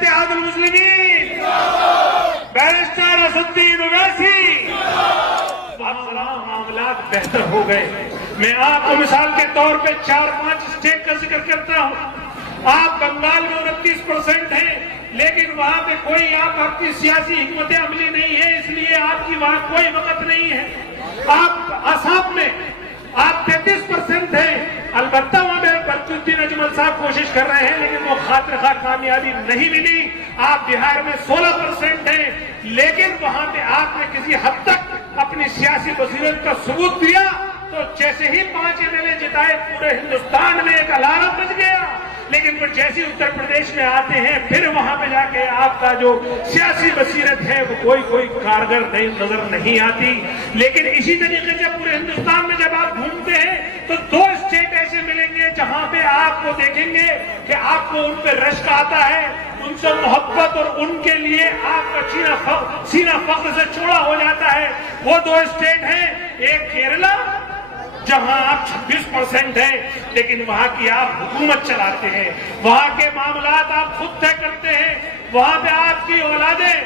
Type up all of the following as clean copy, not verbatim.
اتحاد المسلمین، بیرسٹر اسدالدین اویسی۔ اب معاملات بہتر ہو گئے۔ میں آپ کو مثال کے طور پہ 4-5 اسٹیٹ کا ذکر کرتا ہوں۔ آپ بنگال میں 29% ہیں، لیکن وہاں پہ کوئی آپ کی سیاسی حکمت عملی نہیں ہے، اس لیے آپ کی وہاں کوئی وقت نہیں ہے۔ آپ آسام میں آپ 33% ہیں، البتہ وہاں پہ برق الدین اجمل صاحب کوشش کر رہے ہیں، لیکن وہ خاطر خواہ کامیابی نہیں ملی۔ آپ بہار میں 16% ہیں، لیکن وہاں پہ آپ نے کسی حد تک اپنی سیاسی بصیرت کا ثبوت دیا تو جیسے ہی 5 MLA جتائے پورے ہندوستان میں ایک الارم بج گیا۔ لیکن پھر جیسے اتر پردیش میں آتے ہیں پھر وہاں پہ جا کے آپ کا جو سیاسی بصیرت ہے وہ کوئی کارگر نظر نہیں آتی۔ لیکن اسی طریقے سے پورے ہندوستان میں جب آپ گھومتے ہیں تو 2 اسٹیٹ ایسے ملیں گے جہاں پہ آپ کو دیکھیں گے کہ آپ کو ان پہ رشک آتا ہے، ان سے محبت، اور ان کے لیے آپ کا سینہ فخر سے چوڑا ہو جاتا ہے۔ وہ 2 اسٹیٹ ہیں، ایک کیرلا جہاں آپ 26% ہیں، لیکن وہاں کی آپ حکومت چلاتے ہیں، وہاں کے معاملات آپ خود طے کرتے ہیں، وہاں پہ آپ کی اولادیں،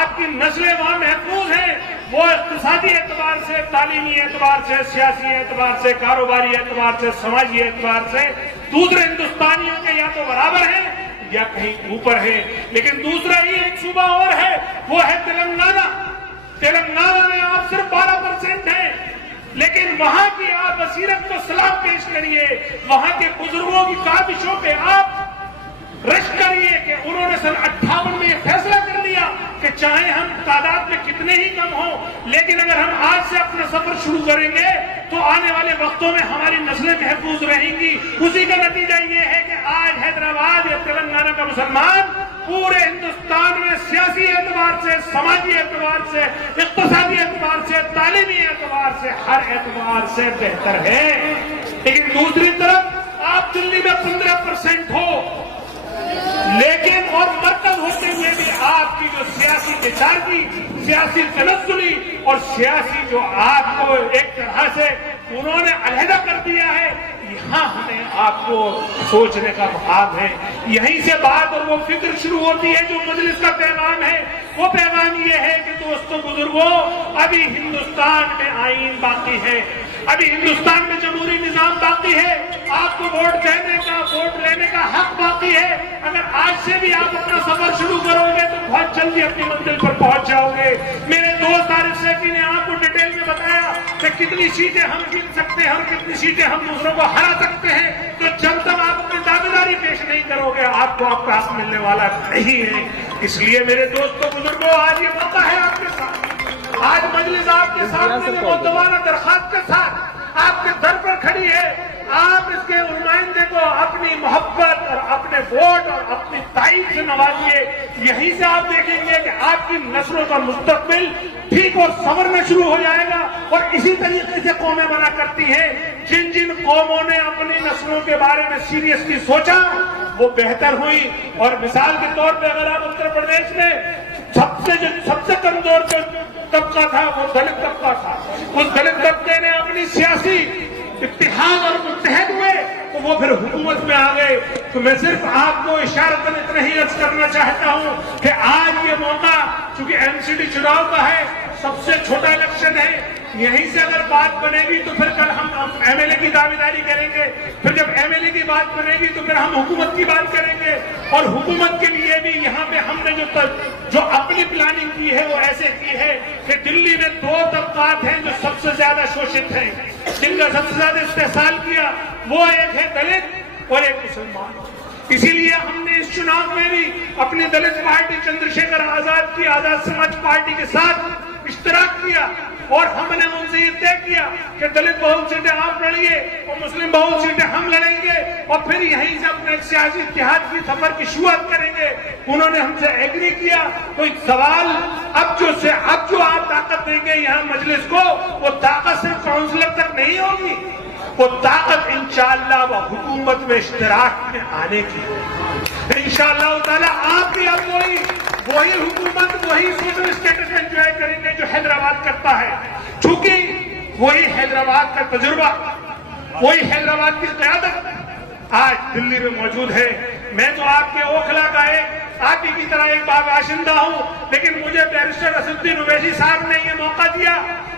آپ کی نسلیں وہاں محفوظ ہیں۔ وہ اقتصادی اعتبار سے، تعلیمی اعتبار سے، سیاسی اعتبار سے، کاروباری اعتبار سے، سماجی اعتبار سے دوسرے ہندوستانیوں کے یا تو برابر ہیں یا کہیں اوپر ہے۔ لیکن دوسرا ہی ایک صوبہ اور ہے، وہ ہے تلنگانہ۔ تلنگانہ میں آپ صرف 12% ہیں، لیکن وہاں کی آپ بصیرت کو سلام پیش کریے، وہاں کے بزرگوں کی کاوشوں پہ آپ رشک کریے کہ انہوں نے سن 58 میں یہ فیصلہ کر لیا کہ چاہے ہم تعداد میں کتنے ہی کم ہوں، لیکن اگر ہم آج سے اپنا سفر شروع کریں گے تو آنے والے وقتوں میں ہماری نسلیں محفوظ رہیں گی۔ اسی کا نتیجہ یہ ہے کہ آج حیدرآباد یا تلنگانہ کا مسلمان پورے ہندوستان میں سیاسی اعتبار سے، سماجی اعتبار سے، اقتصادی اعتبار سے، تعلیمی اعتبار سے، ہر اعتبار سے بہتر ہے۔ لیکن دوسری طرف آپ دلی میں 15% ہو، لیکن اور مرکز ہوتے ہوئے بھی آپ کی جو سیاسی بیچارگی، سیاسی تنزلی اور سیاسی جو آپ کو ایک طرح سے انہوں نے علیحدہ کر دیا ہے، یہاں ہمیں آپ کو سوچنے کا مقام ہے۔ یہیں سے بات اور وہ فکر شروع ہوتی ہے جو مجلس کا پیغام ہے۔ وہ پیغام یہ ہے کہ دوستوں بزرگوں، ابھی ہندوستان میں آئین باقی ہے، ابھی ہندوستان میں جمہوری نظام باقی ہے، آپ کو ووٹ دینے کا، ووٹ لینے کا حق باقی ہے۔ اگر آج سے بھی آپ اپنا سفر شروع کرو گے تو بہت جلدی اپنی منزل پر پہنچ جاؤ گے۔ میرے دوست عارف سیفی نے آپ کو ڈیٹیل میں بتایا کہ کتنی سیٹیں ہم جیت سکتے ہیں اور کتنی سیٹیں ہم دوسروں کو ہرا سکتے ہیں۔ تو جب تک آپ اپنی دعویداری پیش نہیں کرو گے آپ کو آپ کا حق ملنے والا نہیں ہے۔ اس لیے میرے دوستوں بزرگوں، آج یہ موقع ہے آپ کے ساتھ، آج مجلس آپ کے سامنے معتبرانہ درخواست کے ساتھ آپ کے در پر کھڑی ہے۔ آپ اس کے نمائندے کو اپنی محبت اور اپنے ووٹ اور اپنی تائید سے نوازیے۔ یہیں سے آپ دیکھیں گے کہ آپ کی نسلوں کا مستقبل ٹھیک اور سنورنا شروع ہو جائے گا۔ اور اسی طریقے سے قومیں بنا کرتی ہیں، جن جن قوموں نے اپنی نسلوں کے بارے میں سیریسلی سوچا وہ بہتر ہوئی۔ اور مثال کے طور پہ اگر آپ اتر پردیش میں سب سے کمزور جو طبقہ تھا وہ دلت طبقہ تھا، اس دلت طبقے نے اپنی سیاسی اتحاد اور متحد ہوئے تو وہ پھر حکومت میں آ گئے۔ تو میں صرف آپ کو اشارتاً اتنا ہی عرض کرنا چاہتا ہوں کہ آج یہ موقع چونکہ MCD چناؤ کا ہے، سب سے چھوٹا الیکشن ہے، یہیں سے اگر بات بنے گی تو پھر کل ہم MLA کی دعویداری کریں گے، پھر جب MLA کی بات بنے گی تو پھر ہم حکومت کی بات کریں گے۔ اور حکومت کے لیے بھی یہاں پہ ہم نے جو اپنی پلاننگ کی ہے وہ ایسے کی ہے کہ دلی میں 2 طبقات ہیں جو سب سے زیادہ شوشت ہیں، جن کا سب سے زیادہ استحصال کیا، وہ ایک ہے دلت اور ایک مسلمان۔ اسی لیے ہم نے اس چناؤ میں بھی اپنی دلت پارٹی چندر شیکھر آزاد کی آزاد سماج پارٹی کے ساتھ اشتراک کیا، اور ہم نے ان سے یہ طے کیا کہ دلت بہت سیٹیں آپ لڑیے اور مسلم بہت سیٹیں ہم لڑیں گے، اور پھر یہیں سے اپنے سیاسی اتحاد کی سفر کی شروعات کریں گے۔ انہوں نے ہم سے ایگری کیا۔ تو ایک سوال اب جو آپ طاقت دیں گے یہاں مجلس کو، وہ طاقت صرف کاؤنسلر تک نہیں ہوگی، وہ طاقت انشاءاللہ وہ حکومت میں اشتراک میں آنے کی ہے۔ انشاءاللہ تعالیٰ آپ بھی اب وہی حکومت، وہی سوشل اسٹیٹس انجوائے کریں گے جو حیدرآباد کرتا ہے، چونکہ وہی حیدرآباد کا تجربہ، وہی حیدرآباد کی قیادت آج دلی میں موجود ہے۔ میں تو آپ کے اوکھلا کا ایک آپ ہی کی طرح ایک باشندہ ہوں، لیکن مجھے بیرسٹر اسدالدین اویسی صاحب نے یہ موقع دیا،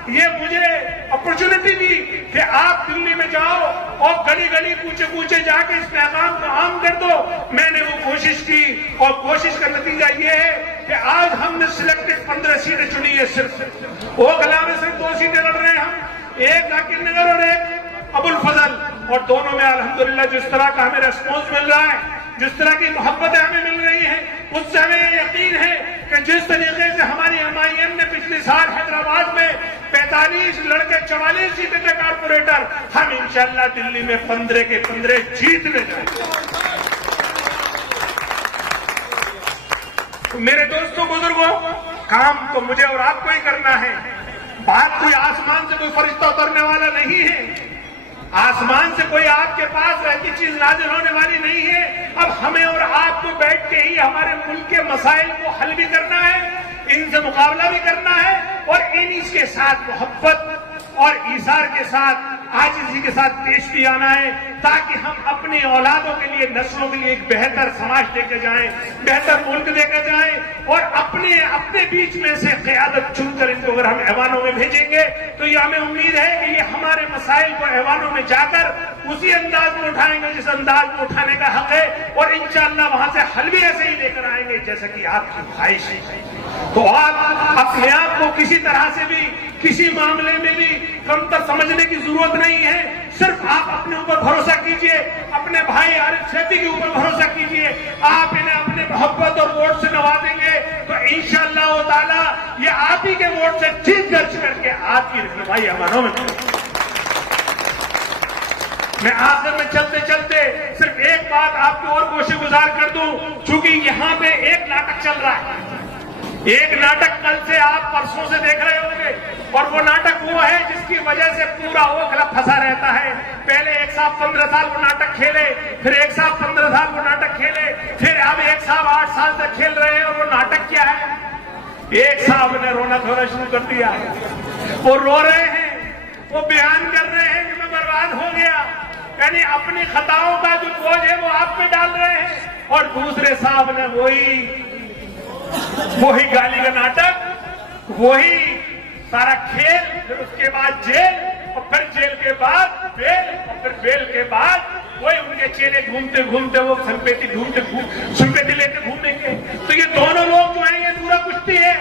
یہ مجھے اپرچونٹی دی کہ آپ دلی میں جاؤ اور گلی گلی کوچے کوچے جا کے اس پیغام کو عام کر دو۔ میں نے وہ کوشش کی، اور کوشش کا نتیجہ یہ ہے کہ آج ہم نے سلیکٹڈ 15 سیٹیں چنی ہے، صرف اوکھلا میں صرف 2 سیٹیں لڑ رہے ہیں ہم، ایک ذاکر نگر اور ایک ابو الفضل، اور دونوں میں الحمدللہ جس طرح کا ہمیں ریسپانس مل رہا ہے، جس طرح کی محبتیں ہمیں مل رہی ہیں، اس سے ہمیں یہ یقین ہے کہ جس طریقے سے ہماری MIM نے پچھلے سال حیدرآباد میں 45 لڑکے 44 سیٹیں تھے کارپوریٹر، ہم انشاءاللہ دلی میں 15 کے 15 جیتنے جائیں گے۔ میرے دوستوں بزرگوں، کام تو مجھے اور آپ کو ہی کرنا ہے، بات کوئی آسمان سے کوئی فرشتہ اترنے والا نہیں ہے، آسمان سے کوئی آپ کے پاس ایسی چیز نازل ہونے والی نہیں ہے۔ اب ہمیں اور آپ کو بیٹھ کے ہی ہمارے ملک کے مسائل کو حل بھی کرنا ہے، ان سے مقابلہ بھی کرنا ہے، اور انہی کے ساتھ محبت اور ایثار کے ساتھ عاجزی کے ساتھ پیش بھی آنا ہے، تاکہ ہم اپنی اولادوں کے لیے، نسلوں کے لیے ایک بہتر سماج دے کے جائیں، بہتر ملک دے کے جائیں، اور اپنے بیچ میں سے قیادت چن کر ان کو اگر ہم ایوانوں میں بھیجیں گے تو یہ ہمیں امید ہے کہ یہ ہمارے مسائل کو ایوانوں میں جا کر اسی انداز میں اٹھائیں گے جس انداز میں اٹھانے کا حق ہے، اور انشاءاللہ وہاں سے حل بھی ایسے ہی لے کر آئیں گے جیسا کہ آپ کی خواہش ہے۔ تو آپ اپنے آپ کو کسی طرح سے بھی، کسی معاملے میں بھی کمتر سمجھنے کی ضرورت نہیں ہے، صرف آپ اپنے اوپر بھروسہ کیجئے، اپنے بھائی عارف شیخی کے اوپر بھروسہ کیجئے، آپ انہیں اپنے محبت اور ووٹ سے نوازیں گے تو انشاءاللہ تعالی یہ آپ ہی کے ووٹ سے جیت درج کر کے آپ کی رہنمائی امانوں میں کریں۔ میں آخر میں چلتے چلتے صرف ایک بات آپ کو اور گوشے گزار کر دوں، چونکہ یہاں پہ ایک ناٹک چل رہا ہے، ایک ناٹک کل سے آپ پرسوں سے دیکھ رہے ہوں گے، اور وہ ناٹک وہ ہے جس کی وجہ سے پورا اوکھلا پھنسا رہتا ہے۔ پہلے ایک صاحب 15 سال وہ ناٹک کھیلے، پھر ایک صاحب 15 سال وہ ناٹک کھیلے، پھر اب ایک صاحب 8 سال تک کھیل رہے ہیں، اور وہ ناٹک کیا ہے؟ ایک صاحب نے رونا دھونا شروع کر دیا، وہ رو رہے ہیں، وہ بیان کر رہے ہیں کہ میں برباد ہو گیا، یعنی اپنی خطاؤں کا جو بوجھ ہے وہ آپ پہ ڈال رہے ہیں، اور دوسرے صاحب نے وہی گالی کا ناٹک، وہی سارا کھیل، پھر اس کے بعد جیل، اور پھر جیل کے بعد بیل، اور پھر بیل کے بعد وہی ان کے چیلے گھومتے گھومتے وہ سمپیتی لیتے گھومیں گے۔ تو یہ دونوں لوگ جو ہیں یہ پورا کشتی ہے۔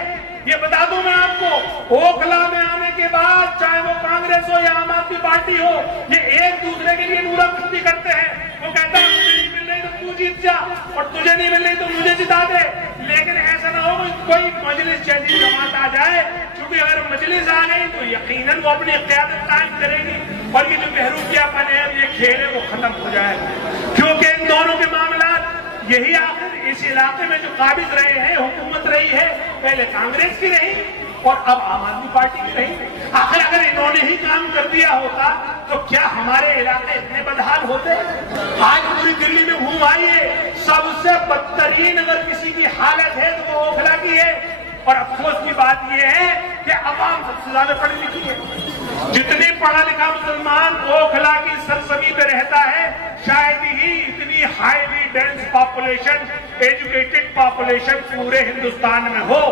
یہ بتا دوں میں آپ کو، اوکھلا میں آنے کے بعد چاہے وہ کانگریس ہو یا عام آدمی پارٹی ہو، یہ ایک دوسرے کے لیے پورا کشتی کرتے ہیں۔ وہ کہتا ہے مجھے نہیں مل رہی تو تو جیت جا، اور تجھے نہیں مل رہی تو مجھے جتا دے، لیکن ایسا نہ ہو کہ کوئی مجلس جیسی جماعت آ جائے، کیونکہ اگر مجلس آ گئی تو یقیناً وہ اپنی قیادت قائم کرے گی، اور یہ جو بہروپیہ پن ہے، یہ کھیل ہے، وہ ختم ہو جائے، کیونکہ ان دونوں کے معاملات یہی آخر اس علاقے میں جو قابض رہے ہیں، حکومت رہی ہے، پہلے کانگریس کی رہی اور اب عام آدمی پارٹی کی رہی۔ آخر اگر انہوں نے ہی کام کر دیا ہوتا تو کیا ہمارے علاقے اتنے بدحال ہوتے؟ آج پوری دلی میں گھوم آئیے، سب سے بدترین اگر کسی کی حالت ہے تو وہ اوکھلا کی ہے، اور افسوس کی بات یہ ہے کہ عوام سب سے زیادہ پڑھی لکھی ہے۔ جتنی پڑھا لکھا مسلمان اوکھلا کی سرزمین پہ رہتا ہے، شاید ہی اتنی highly dense population, educated population پورے ہندوستان میں ہو،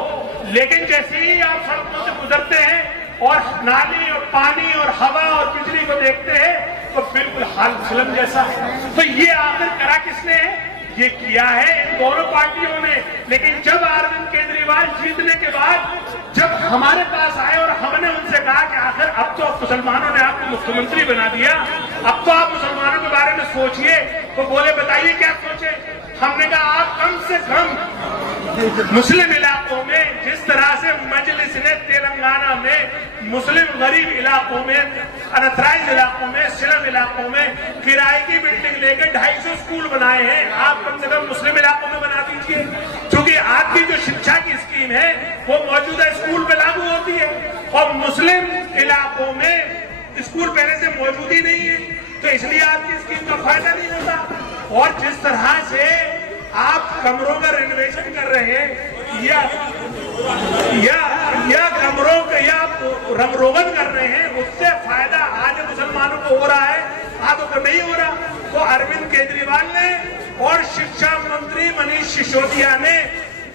لیکن جیسے ہی آپ سڑکوں سے گزرتے ہیں اور نالی اور پانی اور ہوا اور بجلی کو دیکھتے ہیں تو بالکل حال فلم جیسا ہے۔ تو یہ آخر کرا کس نے ہے؟ یہ کیا ہے ان دونوں پارٹیوں نے۔ لیکن جب اروند کیجریوال جیتنے کے بعد جب ہمارے پاس آئے اور ہم نے ان سے کہا کہ آخر اب تو مسلمانوں نے آپ کو مکھیہ منتری بنا دیا، اب تو آپ مسلمانوں کے بارے میں سوچئے، تو بولے بتائیے کیا سوچے؟ ہم نے کہا آپ کم سے کم مسلم علاقوں میں جس طرح سے مجلس نے تلنگانہ میں مسلم غریب علاقوں میں، انتھرائزڈ علاقوں میں، سلم علاقوں میں کرائے کی بلڈنگ لے کے 250 اسکول بنائے ہیں، آپ کم سے کم مسلم علاقوں میں بنا دیجیے، کیونکہ آپ کی جو شکشا کی اسکیم ہے وہ موجودہ اسکول پہ لاگو ہوتی ہے، اور مسلم علاقوں میں اسکول پہلے سے موجود ہی نہیں ہے، تو اس لیے آپ کی اسکیم کا فائدہ نہیں ہوتا۔ اور جس طرح سے آپ کمروں کا رینوویشن کر رہے ہیں یا کمروں کا یا رنگ روغن کر رہے ہیں، اس سے فائدہ آج مسلمانوں کو ہو رہا ہے، آدھوں کو نہیں ہو رہا۔ تو اروند کیجریوال نے اور شکشا منتری منیش سسودیا نے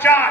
4।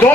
2।